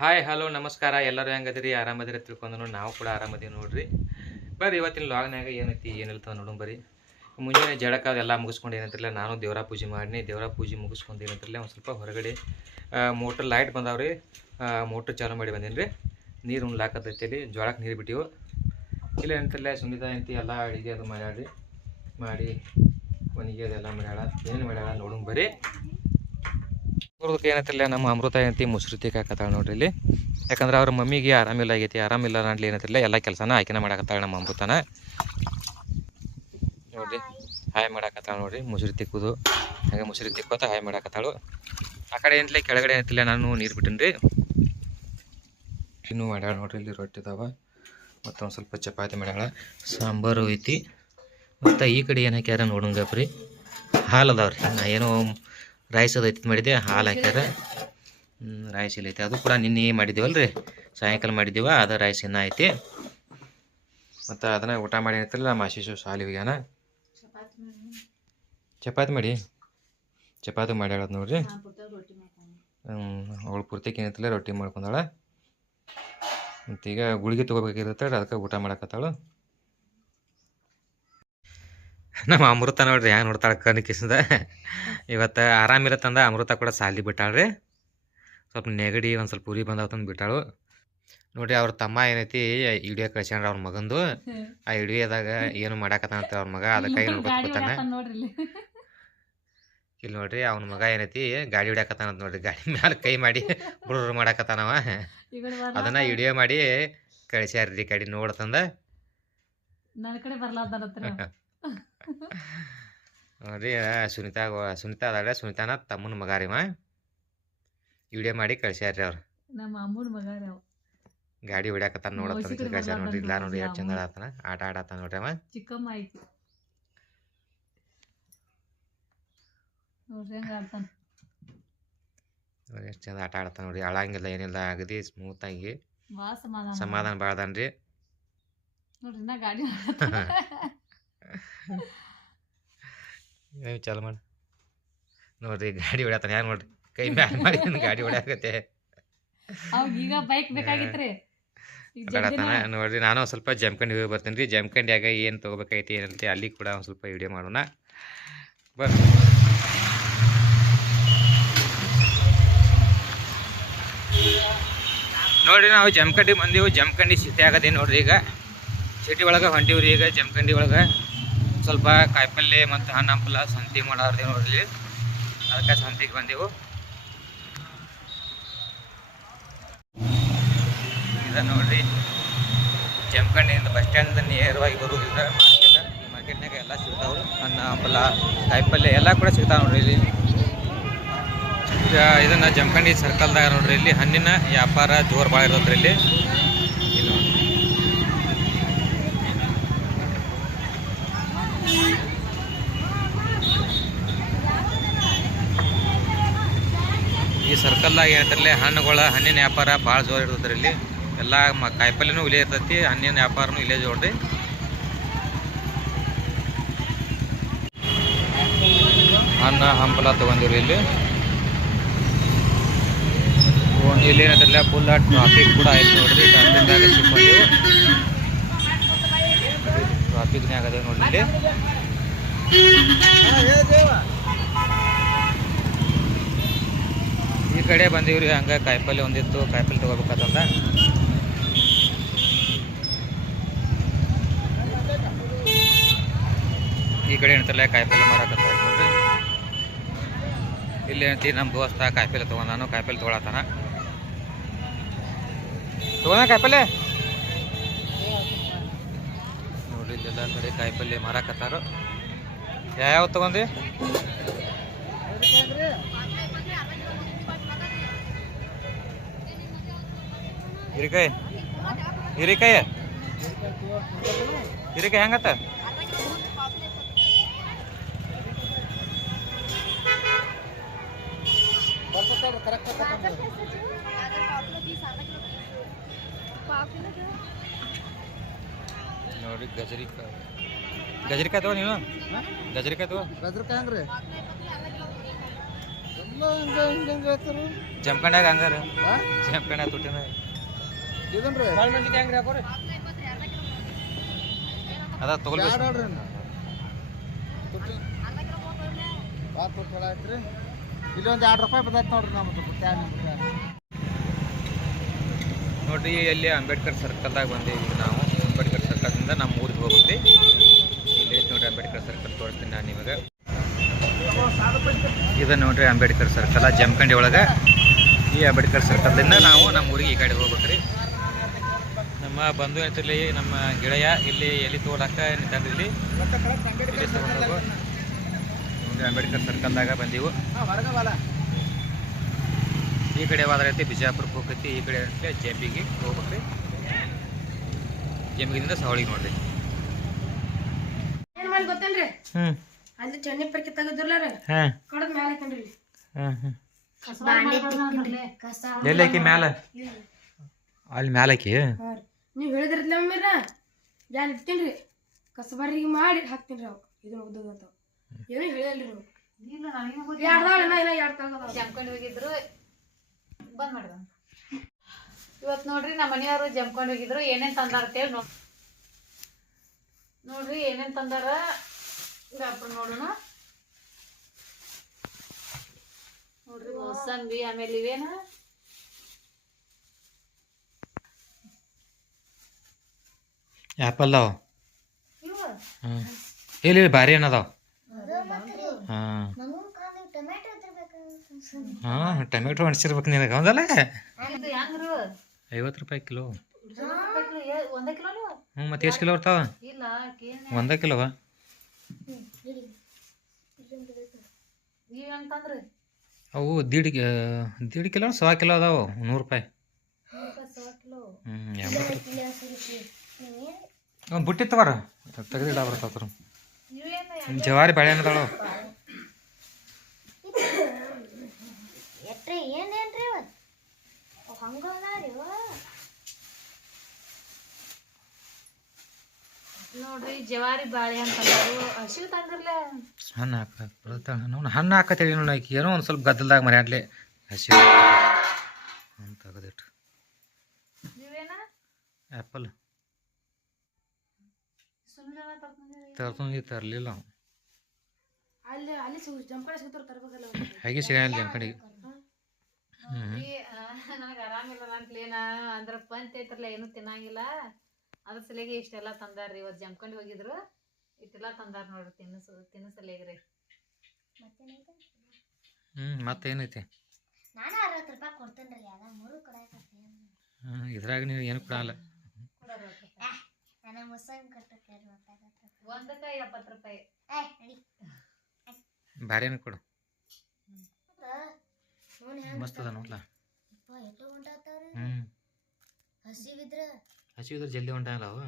Hi hello ನಮಸ್ಕಾರ. ಎಲ್ಲರೂ ಹೆಂಗದಿರಿ? ಆರಾಮದಿರಿ ತಿಳ್ಕೊಂಡು ನಾವು ಕೂಡ ಆರಾಮದೀವಿ ನೋಡ್ರಿ. ಬರ್ರಿ, ಇವತ್ತಿನ ಲಾಗ್ನಾಗ ಏನೈತಿ ಏನಿಲ್ತಾವ ನೋಡೋಣ ಬರ್ರಿ. ಮುಂಜಾನೆ ಜಳಕ ಅದೆಲ್ಲ ಮುಗಿಸ್ಕೊಂಡು ಏನಂತಿರಲಿಲ್ಲ. ನಾನು ದೇವರ ಪೂಜೆ ಮಾಡಿನಿ. ದೇವರ ಪೂಜೆ ಮುಗಿಸ್ಕೊಂಡು ಏನಂತಿರಲಿಲ್ಲ. ಒಂದು ಸ್ವಲ್ಪ ಹೊರಗಡೆ ಮೋಟ್ರ್ ಲೈಟ್ ಬಂದಾವ್ರಿ. ಮೋಟ್ರ್ ಚಾಲು ಮಾಡಿ ಬಂದೀನಿ ರೀ ನೀರು ಉಣ್ಲಾಕತ್ತೈತಿ ಇಲ್ಲಿ ಜೋಳಕ್ಕೆ ನೀರು ಬಿಟ್ಟಿವು? ಇಲ್ಲ ಏನಂತಿರಲಿಲ್ಲ. ಸುನಿತಾ ಅಂತಿ ಎಲ್ಲ ಅಡುಗೆ ಅದು ಮಾಡ್ಯಾಡ್ರಿ ಮಾಡಿ ಒಣಗಿ ಅದೆಲ್ಲ ಮಾಡ್ಯಾಳ. ಏನು ಮಾಡ್ಯಾಳ ನೋಡೋಣ ಬರ್ರಿ. ಅವ್ರದಕ್ಕೆ ಏನಂತಿಲ್ಲ ನಮ್ಮ ಅಮೃತ ಏನಂತಿ ಮುಸ್ರಿ ತಿಕ್ಕಾಕತ್ತಾಳ ನೋಡ್ರಿ ಇಲ್ಲಿ. ಯಾಕಂದ್ರೆ ಅವ್ರ ಮಮ್ಮಿಗೆ ಆರಾಮಿಲ್ಲ ಆಗೈತಿ, ಆರಾಮಿಲ್ಲ ಅಂದ್ಲಿ ಏನಂತಿಲ್ಲ ಎಲ್ಲ ಕೆಲಸನ ಆಕಿನ ಮಾಡಾಕತ್ತಾಳ ನಮ್ಮ ಅಮೃತನ. ನೋಡ್ರಿ, ಹಾಯ್ ಮಾಡಾಕತ್ತಾಳ ನೋಡ್ರಿ, ಮುಸುರಿ ತಿಕ್ಕುದು. ಹಾಗೆ ಮುಸುರಿ ತಿಕ್ಕೋತ ಹಾಯ್ ಮಾಡಾಕತ್ತಾಳು. ಆ ಕಡೆ ಏನಿಲ್ಲ ಕೆಳಗಡೆ ಏನಂತಿಲ್ಲ ನಾನು ನೀರು ಬಿಟ್ಟಿನ್ರಿ. ಇನ್ನೂ ಮಾಡ್ಯಾಳ ನೋಡ್ರಿ ಇಲ್ಲಿ ರೊಟ್ಟಿ ಇದಾವೆ ಮತ್ತು ಒಂದು ಸ್ವಲ್ಪ ಚಪಾತಿ ಮಾಡ್ಯಾಳ. ಸಾಂಬಾರು ಐತಿ. ಮತ್ತು ಈ ಕಡೆ ಏನು ಹಾಕ್ಯಾರ ರೀ ಹಾಲು ಅದಾವ್ರಿ. ನಾ ಏನೋ ರೈಸ್ ಅದು ಐತಿ ಮಾಡಿದ್ದೆ ಹಾಲು ಹಾಕ್ಯಾರ. ರೈಸ್ ಇಲ್ಲ ಐತಿ. ಅದು ಕೂಡ ನಿನ್ನೆ ಮಾಡಿದ್ದೀವಲ್ಲ ರೀ ಸಾಯಂಕಾಲ ಮಾಡಿದ್ದೀವ ಅದು ರೈಸ್ ಇನ್ನೂ ಐತಿ. ಮತ್ತು ಅದನ್ನು ಊಟ ಮಾಡಿ ಇತ್ತಲ್ಲ ನಮ್ಮ ಆಶೀಶು ಶಾಲೆ ಹೋಗ್ಯಾನ. ಚಪಾತಿ ಮಾಡಿ? ಚಪಾತಿ ಮಾಡ್ಯಾಳ ನೋಡ್ರಿ. ಅವಳು ಪೂರ್ತಿಗೆ ಏನೈತಿಲ್ಲ ರೊಟ್ಟಿ ಮಾಡ್ಕೊಂಡಾಳ. ಮತ್ತೀಗ ಗುಳಿಗೆ ತೊಗೋಬೇಕಿರುತ್ತೆ ಅದಕ್ಕೆ ಊಟ ಮಾಡಕತ್ತಾಳು. ನಮ್ಮ ಅಮೃತ ನೋಡ್ರಿ ಹ್ಯಾಂಗ ನೋಡ್ತಾಳೆ ಕಣ್ಣು ಕಿಸದ. ಇವತ್ತು ಆರಾಮಿರತ್ತಂದ ಅಮೃತ ಕೂಡ ಸಾಲಿ ಬಿಟ್ಟಾಳ್ರಿ. ಸ್ವಲ್ಪ ನೆಗಡಿ ಒಂದು ಸ್ವಲ್ಪ ಉರಿ ಬಂದಾವತ್ತಂದು ಬಿಟ್ಟಾಳು. ನೋಡ್ರಿ ಅವ್ರ ತಮ್ಮ ಏನೈತಿ ಇಡಿಯೋ ಕಳ್ಸ್ಯಾನ್ರ ಅವ್ರ ಮಗಂದು. ಆ ಇಡಿಯೋದಾಗ ಏನು ಮಾಡಾಕತ್ತಾನಂತ ಅವ್ರ ಮಗ ಅದಕ್ಕಾಗಿ ನೋಡ್ಕೊತಾನೆ ಇಲ್ಲಿ. ನೋಡ್ರಿ ಅವ್ನ ಮಗ ಏನೈತಿ ಗಾಡಿ ಹೊಡ್ಯಾಕತ್ತಾನ ನೋಡ್ರಿ. ಗಾಡಿ ಮ್ಯಾಲ ಕೈ ಮಾಡಿ ಹುಡುಗರು ಮಾಡಾಕತ್ತಾನವ ಅದನ್ನ ವಿಡಿಯೋ ಮಾಡಿ ಕಳ್ಸ್ಯಾರ್ರಿ ಕಡೆ ನೋಡ್ತಂದ. ನನ್ನ ಕಡೆ ಬರ್ಲಾರ್ದಾರತ್ರ ನೋಡ್ರಿ ಆ ಸುನಿತಾ ಸುನಿತಾ ಅದಾಳ ಸುನಿತಾನ ತಮ್ಮನ ಮಗ ರೀ ಮಾ ವಿಡಿಯೋ ಮಾಡಿ ಕಳ್ಸ್ಯಾರ್ರಿ ಅವ್ರು. ನಮ್ಮ ಅಮ್ಮನ ಮಗ ರೀ ಅವ. ಗಾಡಿ ಹೊಡ್ಯಾಕತ್ತಾನ ಹ್ಮ್, ನೋಡತ್ತ ವಯಸ್ಸಿಗೆ ಕಳ್ಸ್ಯಾರ ನೋಡ್ರಿ ಇಲ್ಲ ನೋಡ್ರಿ ಎಷ್ಟು ಚಂದ ಆತನ ಆಟ ಆಡತ್ತಾನ ನೋಡ್ರಿ ಅವ? ಚಿಕ್ಕಮ್ಮ ಐತಿ. ನೋಡ್ರಿ ಹೆಂಗ ಆಡ್ತಾನ. ಎಷ್ಟು ಚಂದ ಆಟ ಆಡ್ತಾನ ನೋಡ್ರಿ ಅಳಂಗಿಲ್ಲ ಏನಿಲ್ಲ ಆಗದಿ ಸ್ಮೂತ್ ಆಗಿ ಸಮಾಧಾನ. ಬಾಳ್ದಾನ್ರಿ. ನೋಡ್ರಿ ನಾ ಗಾಡಿ ಏ ಚಾಲು ಮಾಡಿ. ನೋಡ್ರಿ ಗಾಡಿ ಹೊಡ್ಯಾತಾನೆ ಯಾರು ನೋಡ್ರಿ? ಕೈ ಮ್ಯಾಲ ಮಾಡಿ ಗಾಡಿ ಹೊಡ್ಯಾಕತ್ತೆ. ಅವಾಗ ಈಗ ಬೈಕ್ ಬೇಕಾಗಿತ್ರಿ? ನೋಡ್ರಿ ನಾನು ಒಂದು ಸ್ವಲ್ಪ ಜಮ್ಕಂಡಿ ಹೋಗಿ ಬರ್ತೀನಿ ರೀ ಜಮ್ಕಂಡಿಯಾಗ ಏನು ತೊಗೋಬೇಕೈತಿ ಏನಂತೆ ಅಲ್ಲಿ ಕೂಡ ಒಂದು ಸ್ವಲ್ಪ ವಿಡಿಯೋ ಮಾಡೋಣ. ಬರ್. ನೋಡ್ರಿ ನಾವು ಜಮ್ಕಂಡಿ ಬಂದೀವಿ. ಜಮ್ಕಂಡಿ ಸಿಟಿ ಆಗದೆ ನೋಡ್ರಿ ಈಗ. ಸಿಟಿ ಒಳಗೆ ಹೊಂಟೀವ್ರಿ ಈಗ ಜಮ್ಕಂಡಿ ಒಳಗೆ. ಸ್ವಲ್ಪ ಕಾಯಿಪಲ್ಲೆ ಮತ್ತು ಹಣ್ಣು ಹಂಪಲ ಸಂತಿ ಮಾಡಿ ನೋಡ್ರಿ. ಅದಕ್ಕೆ ಸಂತಿಗೆ ಬಂದೆವು. ಇದು ನೋಡ್ರಿ. ಜಮಖಂಡಿಯಿಂದ ಬಸ್ ಸ್ಟ್ಯಾಂಡ್ ನೇರವಾಗಿ ಬರುವುದಿಲ್ಲ. ಮಾರ್ಕೆಟ್ ಈ ಮಾರ್ಕೆಟ್ನಾಗ ಎಲ್ಲ ಸಿಗ್ತಾವೆ. ಹಣ್ಣು ಹಂಪಲ ಕಾಯಿಪಲ್ಲೆ ಎಲ್ಲ ಕೂಡ ಸಿಗ್ತಾವೆ ನೋಡ್ರಿ ಇಲ್ಲಿ. ಇದನ್ನು ಜಮಖಂಡಿ ಸರ್ಕಲ್ದಾಗ ನೋಡ್ರಿ ಇಲ್ಲಿ ಹಣ್ಣಿನ ವ್ಯಾಪಾರ ಜೋರು ಭಾಳ ಇರೋದ್ರಿ ಇಲ್ಲಿ ನೋಡ್ರಿ. ಈ ಸರ್ಕಲ್ದಾಗ ಏನಂತಾರಲ್ಲ, ಹಣ್ಣುಗಳ ಹಣ್ಣಿನ ವ್ಯಾಪಾರ ಭಾಳ ಜೋರು ಇರ್ತದ್ರಿ ಇಲ್ಲಿ. ಎಲ್ಲ ಮ ಕಾಯಿಪಲ್ಯನೂ ಇಲ್ಲೇ ಇರ್ತೈತಿ, ಹಣ್ಣಿನ ವ್ಯಾಪಾರನೂ ಇಲ್ಲೇ ಜೋಡ್ರಿ. ಹಣ್ಣು ಹಂಪಲ ತೊಗೊಂಡಿವ್ರಿ ಇಲ್ಲಿ. ಇಲ್ಲಿ ಏನಂತಾರಲ್ಲ ಫುಲ್ ಟ್ರಾಫಿಕ್ ಕೂಡ ಆಯ್ತು ನೋಡ್ರಿ ಟ್ರಾಫಿಕ್ನಾಗ ಅದೇ ನೋಡ್ರಿ ಇಲ್ಲಿ ಈ ಕಡೆ ಬಂದಿವ್ರಿ, ಹಂಗ ಕಾಯಿಪಲ್ಲೆ ಒಂದಿತ್ತು, ಕಾಯಿಪಲ್ಲೆ ತಗೋಬೇಕಂತ ಈ ಕಡೆ ಏನಂತಾರಲ್ಲ, ಕಾಯಿಪಲ್ಲೆ ಮಾರಾಕತ್ತ ಇಲ್ಲಿ ಏನಂತೀವಿ ನಮ್ಮ ದೋಸ್ತ ಕಾಯಿಪಲ್ಲೆ ತೊಗೊಂಡಾನು, ಕಾಯಿಪಲ್ಲೆ ತೊಗೊಳತ್ತಾನ. ತೊಗೊಂಡ ಕಾಯಿಪಲ್ಲೆ. ನೋಡ್ರಿ ಇಲ್ಲೆಲ್ಲ ಕಡೆ ಕಾಯಿಪಲ್ಲೆ ಮಾರಾಕತ್ತಾರ ಯಾವ ತಗೊಂಡಿ ಹಿರಿಕಾಯಿ ಹಿರಿಕಾಯಿ ಹಿರಿಕಾಯಿ ಹೆಂಗತ್ತ? ನೋಡಿ ಗಜರಿಕಾಯಿ ಗಜರಿಕಾಯಿ ತಗೋ ನೀನು. ಗಜರಿಕಾಯಿ ತಗೋ. ಗಜ್ರಕಾಯಿ ಹೆಂಗ್ರಿ? ಜಮ್ಕಂಡಾಗ ಹಂಗಾರ. ಹಾಂ? ಜಮ್ಕಂಡ ತುಟ್ಟಿನ ಅದ ತಗೊಳ್ಬೇಕು ಬ್ಯಾಡ ಹೇಳ್ರಿ ತುಟ್ಟಿ ಭಾಳ ತುಟ್ಟಿ ಹೇಳ ಐತ್ರಿ ಇಲ್ಲಿ ಒಂದು ಎರಡು ರೂಪಾಯಿ ಬದೈತೆ ನೋಡ್ರಿ ನಮ್ಮದು ನೋಡ್ರಿ ಇಲ್ಲಿ ಅಂಬೇಡ್ಕರ್ ಸರ್ಕಲ್ದಾಗ ದಾಗ ಈಗ ನಾವು. ಅಂಬೇಡ್ಕರ್ ಸರ್ಕಲ್ದಿಂದ ನಮ್ಮ ಊರಿಗೆ ಹೋಗುತ್ತೆ ಇಲ್ಲಿ ಐತೆ ನೋಡ್ರಿ ಅಂಬೇಡ್ಕರ್ ಸರ್ಕಲ್ ತೋರಿಸ್ತೀನಿ ನಾನು ನಿಮಗೆ. ಇದು ನೋಡ್ರಿ ಅಂಬೇಡ್ಕರ್ ಸರ್ಕಲ್ ಜಮಖಂಡಿ ಒಳಗೆ. ಈ ಅಂಬೇಡ್ಕರ್ ಸರ್ಕಲ್ದಿಂದ ನಾವು ನಮ್ಮ ಊರಿಗೆ ಈ ಕಡೆ ಹೋಗ್ಬೇಕ್ರಿ ನಮ್ಮ ಬಂಧು ಇಲ್ಲಿ ನಮ್ಮ ಗೆಳೆಯ ಇಲ್ಲಿ ಎಲ್ಲಿ ತೋಡಾಕ ನಿಂತಾನ್ರಿ ಇಲ್ಲಿ? ಅಂಬೇಡ್ಕರ್ ಸರ್ಕಲ್ದಾಗ ಬಂದೀವು. ಈ ಕಡೆ ಹೋದ್ರೆ ಐತಿ? ಬಿಜಾಪುರಕ್ಕೆ ಹೋಗೈತಿ ಈ ಕಡೆ ಜೆಪಿಗೆ ಹೋಗ್ಬೇಕ್ರಿ. ಜಂಬಿಗಿಂದ ಸವಳಿಗೆ ನೋಡ್ರಿ. ಏನ್ ಮಾಡಿ ಗೊತ್ತೇನ್ರಿ? ಅಲ್ಲಿ ಚಟ್ನಿ ಪರ್ಕಿ ತೆಗೆದಿರ್ಲ ರೀ ಹಾಂ. ಕಡದ್ ಮ್ಯಾಲೆ ಎಲ್ಲಿ ಹಾಕಿ ಮ್ಯಾಲ? ಅಲ್ಲಿ ಮ್ಯಾಲ ಹಾಕಿ? ಹಾ ರೀ ನೀವು ಹೇಳಿದ್ರಲ್ಲ ಮಮ್ಮಿರ ಯಾರು ಇಡ್ತೀನಿ ಕಸಬಾರಿಗೆ ಮಾಡಿ ಹಾಕ್ತೀನಿ ರೀ ಅವು ಇದನ್ನ ಉದ್ದದ ಅಂತ ಏನೂ ಹೇಳಿಲ್ರಿ ರೀ ಜಮ್ಕೊಂಡು ಹೋಗಿದ್ರು. ಬಂದ್ ಮಾಡಿದ ಇವತ್ ನೋಡ್ರಿ ನಮ್ಮ ಮನೆಯವರು ಜಮ್ಕೊಂಡು ಹೋಗಿದ್ರು. ಏನೇನ್ ತಂದಾರ ಅಂತೇಳಿ ನೋಡ್ ನೋಡ್ರಿ ಏನೇನ್ ತಂದಾರ. ಗಾಪ್ರ ನೋಡೋಣ. ನೋಡ್ರಿ ಮೋಸಂಬಿ ಆಮೇಲೆ ಇವೇನ? ಆ್ಯಪಲ್ ಅವ ಹಾಂ ಇಲ್ಲಿ ಭಾರಿ ಏನದಾವ? ಹಾಂ. ಹಾಂ ಟೊಮೆಟೊ ಅಣಿಸಿರ್ಬೇಕು ನಿನಗೆ, ಹೌದಲ್ಲ? ಐವತ್ತು ರೂಪಾಯಿ ಕಿಲೋ. ಕಿಲೋ ಹ್ಞೂ ಮತ್ತೆ ಎಷ್ಟು ಕಿಲೋ ಬರ್ತಾವ? ಕಿಲೋ ಒಂದೇ ತಂದ್ರಿ ಅವು ದೀಡ್ ದೀಡ್ ಕಿಲೋ, ಸವಾ ಕಿಲೋ ಅದಾವು, ನೂರು ರೂಪಾಯಿ. ಕಿಲೋ ಹ್ಞೂ ಎಂಬತ್ತು ಒಂದು ಬುಟ್ಟಿ ತಗೋರ ತೆಗೆದಿಡ ಬರ್ತಾವ್ರ ಇವೇನ ಜವಾರಿ ಬಾಳೆ ಅದಾರಿ ನೋಡ್ರಿ ಜವಾರಿ ಬಾಳೆ ಅಂತ ಹಸಿವು ಹಣ್ಣು ಹಾಕ ಹಣ್ಣು ಹಾಕತ್ತೇಳಿ ನೋಡಿ ಆಕಿ ಏನೋ ಒಂದು ಸ್ವಲ್ಪ ಗದ್ದಲ್ದಾಗ ಮರ್ಯಾಡ್ಲೆ ಹಸಿ ಅಂತ ತೆಗೆದಿಟ್ಟು ನೀವೇನ ಆ್ಯಪಲ್ ಸುಮ್ಮನೆ ತರ್ಲಿಲ್ಲ. ಅಲ್ಲಿ ಅಲ್ಲಿ ಜಂಪಡೆ ಸಿಗ್ತಾರ ತರ್ಬೇಕಲ್ಲ. ಹಾಗೆ ಸಿಗಲ್ಲ ನೋಡ್ರಿ ನನಗೆ ಆರಾಮಿಲ್ಲ ಅಂತಲೇನ ಅಂದ್ರ ಪಂಚ ಐತ್ರಲ್ಲ ಏನು ತಿನ್ನಂಗಿಲ್ಲ. ಅದ್ರ ಸಲಿಗೆ ಇಷ್ಟೆಲ್ಲ ತಂದಾರ್ರಿ ಇವತ್ತು ಜಮ್ಕೊಂಡು ಹೋಗಿದ್ರು. ಇಷ್ಟೆಲ್ಲ ತಂದಾರ ನೋಡ್ರಿ ತಿನ್ನಿಸು ತಿನ್ನಿಸಲೇಗ್ರಿ ಹ್ಞೂ ಮತ್ತೇನೈತಿ? ನಾನು ಅರವತ್ತು ರೂಪಾಯಿ ಕೊಡ್ತೇನ್ರಿ ಅದ ಮೂರು ಹ್ಞೂ ಇದ್ರಾಗ ನೀವು ಏನು ಕೊಡಲ್ಲ. ಮುಸಂಗ್ ಕಟ್ಟಕ್ಕೆ ಒಂದು ಒಂದಕ್ಕೆ ಎಪ್ಪತ್ತು ರೂಪಾಯಿ. ಏ ನಡಿ. ಬ್ಯಾರೇನು ಕೊಡು. ಮಸ್ತ್ ಅದ ನೋಡ್ಲ ಅಪ್ಪ ಎಟ್ಟು ಹಸಿವಿದ್ರ? ಹಸಿವಿದ್ರೆ ಜಲ್ದಿ ಹೊಂಟಾಗಲ್ಲ ಅವು?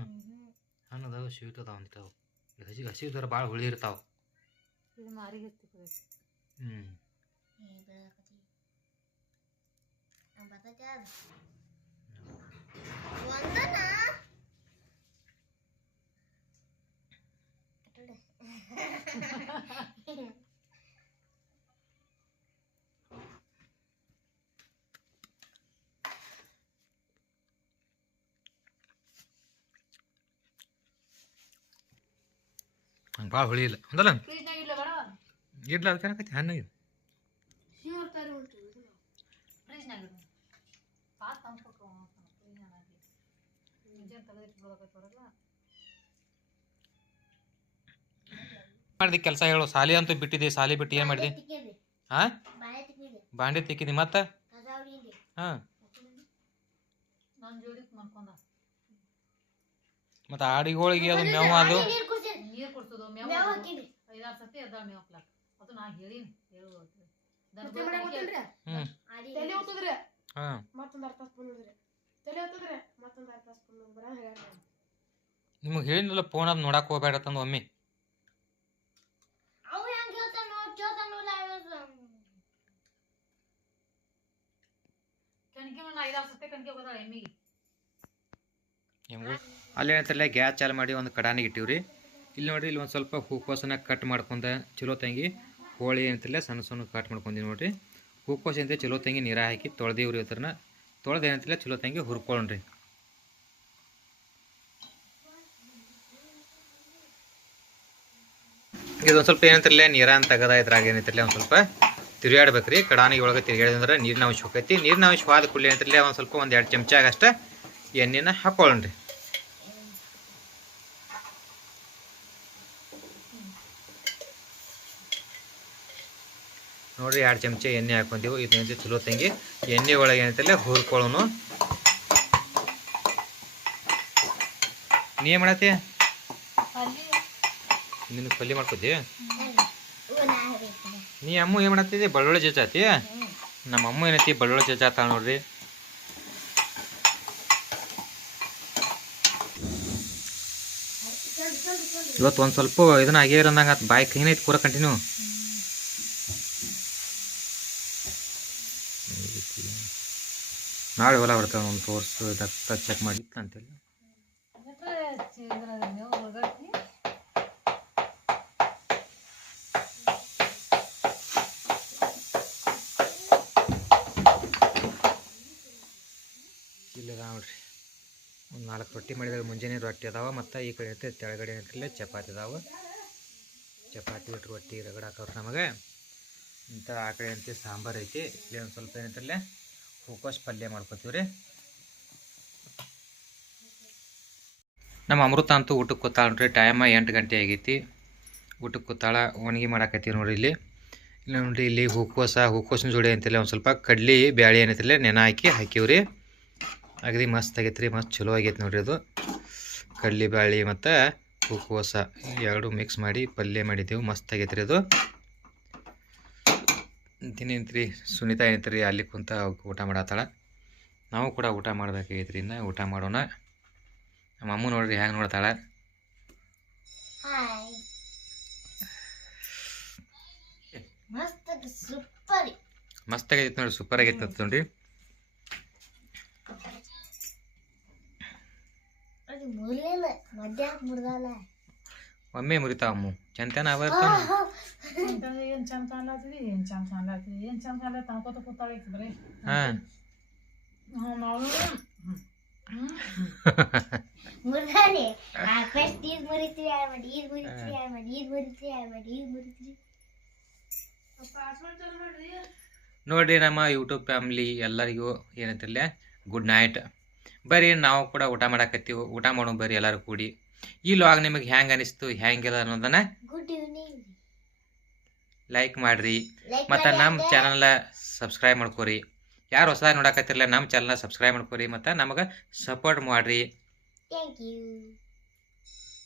ಹಣ್ಣು ಅದಾವ ಸ್ವೀಟ್ ಅದಾವ ಅಂತಾವು ಹಸಿ ಹಸಿವಿದ್ರ ಭಾಳ ಹುಳಿ ಇರ್ತಾವ. ಇದು ಮಾರಿಗೆ. ಹ್ಞೂ ನಮ್ಮ ಬರ್ತೈತೆ ಅದು ಒಂದನ? ಹಂಗೆ ಭಾಳ ಹುಳಿ ಇಲ್ಲ ಹೌದಲ್ಲ ಫ್ರಿಜ್ನಾಗ ಇಡ್ಲ ಮಾಡಿದೆ ಕೆಲಸ ಹೇಳು. ಸಾಲಿ ಅಂತೂ ಬಿಟ್ಟಿದ್ದೆ ಸಾಲಿ ಬಿಟ್ಟು ಏನು ಮಾಡಿದೆ? ಹಾ ಬಾಂಡೆ ತಿಕ್ಕಿದಿ ಮತ್ತ? ಹಾಂ. ಮತ್ತು ಆಡಿಗಳಿಗೆ ಅದು ಮೇವು ಅದು? ನೀರು ಕುಡ್ಸಿರಿ ಫೋನ್ ಅದ್. ಮೇವ್ ಹಾಕಿದ್ರಿ ಐದಾರು ಸತಿ ಅದ ಮೇವು ಹಾಕ್ಲಾಕ ಅದು ನಾ ಹೇಳೀನಿ ಹೇಳು ಮತ್ತೆ ಮಾಡಕ್ ಗೊತ್ತಿಲ್ರಿ ಹ್ಞೂ ಆಡಿ ತಲೆ ಹೊತ್ತದ್ರಿ ಹಾಂ ಮತ್ತೊಂದು ಅರ್ಧ ಸ್ಪೂನ್ ನೋಡ್ರಿ ತಲೆ ಹೊತ್ತದ್ರಿ ಮತ್ತೊಂದು ಅರ್ಧ ಸ್ಪೂನ್ ಬರ ಹೇಳ್ರಿ ನಿಮಗೆ ಹೇಳಿದ್ನಲ್ಲ ಫೋನ್ ಅದು ನೋಡಕ್ಕೆ ಹೋಗ್ಬೇಡ ತಂದು ಒಮ್ಮೆ ಅವು ಹೆಂಗ್ ಹೇಳ್ತಾನ ನೋಡ್ ಚೋತಾನಲ್ಲ ಐದಾರು ಹೋಗೋದಾಳ ಎಮ್ಮಿಗೆ ನಿಮ್ಗೆ ಅಲ್ಲಿ ಏನಂತಾರಲ್ಲ ಗ್ಯಾಸ್ ಚಾಲು ಮಾಡಿ ಒಂದು ಕಡಾನಿಗೆ ಇಟ್ಟಿವ್ರಿ. ಇಲ್ಲಿ ನೋಡ್ರಿ ಇಲ್ಲಿ ಒಂದು ಸ್ವಲ್ಪ ಹೂಕೋಸನ್ನ ಕಟ್ ಮಾಡ್ಕೊಂಡ ಚಲೋ ತಂಗಿ ಹೋಳಿ ಏನಂತಿಲ್ಲ ಸಣ್ಣ ಸಣ್ಣ ಕಟ್ ಮಾಡ್ಕೊಂಡಿ ನೋಡ್ರಿ. ಹೂಕೋಸ ಅಂತ ಚಲೋ ತಂಗಿ ನೀರ ಹಾಕಿ ತೊಳೆದಿವ್ರಿ ಅದನ್ನ ತೊಳೆದು ಏನಂತಿಲ್ಲ ಚಲೋ ತಂಗಿ ಹುರ್ಕೊಳ್ಳ್ರಿ ಇದೊಂದು ಸ್ವಲ್ಪ ಏನಂತಿರಲ್ಲ ನೀರ ಅಂತ ತೆಗದ ಇದ್ರಾಗ ಏನಂತಿರಲ್ಲ ಒಂದು ಸ್ವಲ್ಪ. ತಿರುಗಾಡ್ಬೇಕ್ರಿ. ಕಡಾನಿ ಒಳಗೆ ತಿರುಗಾಡಿದ್ರೆ ನೀರಿನ ಅಂಶ ಹೋಗೈತಿ. ನೀರಿನ ಅಂಶ ಹೋದ ಕೂಡಲೇ ಅಂತಲ್ಲಿ ಒಂದು ಸ್ವಲ್ಪ ಒಂದು ಎರಡು ಚಮಚ ಆಗಷ್ಟ ಎಣ್ಣೆನ ಹಾಕೊಳ್ಳ್ರಿ ನೋಡ್ರಿ ಎರಡು ಚಮಚ ಎಣ್ಣೆ ಹಾಕೊಂತೀವಿ ಇದನ್ನ ಚಲೋ ತಂಗಿ. ಎಣ್ಣೆ ಒಳಗೆ ಏನಂತಲ್ಲೇ ಹುರ್ಕೊಳ್ಳೋನು. ನೀ ಏನು ಮಾಡತ್ತೆ? ನಿನ್ನ ಪಲ್ಯ ಮಾಡ್ಕೋತಿ ನೀ ಅಮ್ಮ ಏನು ಮಾಡತ್ತಿದ್ದೆ ಬಳ್ಳೊಳ್ಳಿ ಜಜ್ಜಾತಿ ನಮ್ಮ ಅಮ್ಮ ಏನೈತಿ? ಬಳ್ಳೊಳ್ಳಿ ಜಜ್ಜಾತ ನೋಡ್ರಿ. ಇವತ್ತು ಒಂದು ಸ್ವಲ್ಪ ಇದನ್ನ ಆಗೇ ಇರಂದಂಗ ಬಾಯಿ ಕೈನೈತಿ ಪೂರ ಕಂಟಿನ್ಯೂ ನಾಳೆ ಹೊಲ ಬರ್ತಾವೆ, ಒಂದು ದತ್ತ ಚೆಕ್ ಮಾಡಿ ಅಂತೇಳಿ ನಾಲ್ಕು ರೊಟ್ಟಿ ಮಾಡಿದಾಗ ಮುಂಜಾನೆ ರೊಟ್ಟಿ ಅದಾವ, ಮತ್ತು ಈ ಕಡೆ ಐತೆ ತೆಳಗಡೆ ಐತಿಲ್ಲ ಚಪಾತಿ ಅದಾವ. ಚಪಾತಿ ಇಟ್ಟು ರೊಟ್ಟಿ ರಗಡ ಹಾಕವ್ರಿ ನಮಗೆ. ಇಂಥ ಆ ಕಡೆ ಅಂತ ಸಾಂಬಾರು ಐತಿ. ಇಲ್ಲಿ ಒಂದು ಸ್ವಲ್ಪ ಏನೈತಲ್ಲ, ಹೂಕೋಸ್ ಪಲ್ಯ ಮಾಡ್ಕೊತೀವಿ ರೀ ನಮ್ಮ ಅಮೃತ ಅಂತೂ ಊಟಕ್ಕೆ ಕೂತಾಳ ನೋಡ್ರಿ. ಟೈಮ ಎಂಟು ಗಂಟೆ ಆಗೈತಿ. ಊಟಕ್ಕೆ ಕೂತಾಳ, ಒಣಗಿ ಮಾಡಾಕತ್ತೀವಿ ನೋಡ್ರಿ ಇಲ್ಲಿ. ಇಲ್ಲಿ ನೋಡ್ರಿ, ಇಲ್ಲಿ ಹೂಕೋಸ, ಹೂಕೋಸಿನ ಜೋಡಿ ಅಂತಿಲ್ಲ ಒಂದು ಸ್ವಲ್ಪ ಕಡ್ಲಿ, ಬ್ಯಾಳಿ ಏನೈತಿಲ್ಲ ನೆನೆ ಹಾಕಿ ಹಾಕಿವ್ರಿ. ಅಗದಿ ಮಸ್ತ್ ಆಗೈತೆ ರೀ ಮಸ್ತ್ ಚಲೋ ಆಗೈತೆ ನೋಡ್ರಿ ಅದು. ಕಡ್ಲಿ ಬ್ಯಾಳಿ ಮತ್ತು ಹೂಕೋಸ ಎರಡು ಮಿಕ್ಸ್ ಮಾಡಿ ಪಲ್ಯ ಮಾಡಿದ್ದೆವು ಮಸ್ತ್ ಆಗೈತೆ ರೀ ಅದು ತಿನ್ನೈತ್ರಿ ಸುನೀತಾ ಏನೈತೆ ರೀ ಅಲ್ಲಿ ಕುಂತ ಊಟ ಮಾಡತ್ತಾಳ? ನಾವು ಕೂಡ ಊಟ ಮಾಡ್ಬೇಕಾಗೈತೆ ರೀ ಇನ್ನು ಊಟ ಮಾಡೋಣ. ನಮ್ಮ ಅಮ್ಮ ನೋಡ್ರಿ ಹ್ಯಾಂಗೆ ನೋಡ್ತಾಳ? ಮಸ್ತ್ ಆಗೈತೆ ನೋಡ್ರಿ ಸೂಪರ್ ಆಗೈತೆ ನೋಡ್ರಿ. ಮುರಿಲಿಲ್ಲ ಮಧ್ಯಾಹ್ನ ಮುರಿದಲ್ಲ ಒಮ್ಮೆ ಮುರಿತಾವ ಅಮ್ಮ. ಚಂತನ ಅವ ಇರ್ತಾವ ಏನ್ ಚಂದ ಅನ್ಲಾತಿದಿ? ಏನ್ ಚಂದ ಅನ್ಲಾತಿದಿ? ಏನ್ ಚಂದ ಕೂತಾಳೈತಿ ಬರೀ ಹಾಂ. ನಾವು ಮುರಿದಾನೆ ಫಸ್ಟ್ ಯಾರು ಮಾಡಿ ಯಾರು ಮಾಡಿ ಯಾರು ಮಾಡಿ ನೋಡ್ರಿ ನಮ್ಮ ಯೂಟ್ಯೂಬ್ ಫ್ಯಾಮಿಲಿ ಎಲ್ಲರಿಗೂ ಏನಂತಿರ್ಲಿ ಗುಡ್ ನೈಟ್ ಬರ್ರಿ ನಾವು ಕೂಡ ಊಟ ಮಾಡಾಕತ್ತೀವಿ ಊಟ ಮಾಡೋಣ ಬರ್ರಿ ಎಲ್ಲರೂ ಕೂಡಿ. ಈ ಲಾಗ್ ನಿಮಗೆ ಹ್ಯಾಂಗೆ ಅನಿಸ್ತು ಹ್ಯಾಂಗಿಲ್ಲ ಅನ್ನೋದನ್ನ ಲೈಕ್ ಮಾಡಿರಿ. ಮತ್ತು ನಮ್ಮ ಚಾನಲ್ನ ಸಬ್ಸ್ಕ್ರೈಬ್ ಮಾಡ್ಕೊರಿ. ಯಾರು ಹೊಸದಾಗಿ ನೋಡಕತ್ತಿರಲ್ಲ ನಮ್ಮ ಚಾನಲ್ನ ಸಬ್ಸ್ಕ್ರೈಬ್ ಮಾಡ್ಕೊರಿ ಮತ್ತು ನಮಗೆ ಸಪೋರ್ಟ್ ಮಾಡಿರಿ. Thank you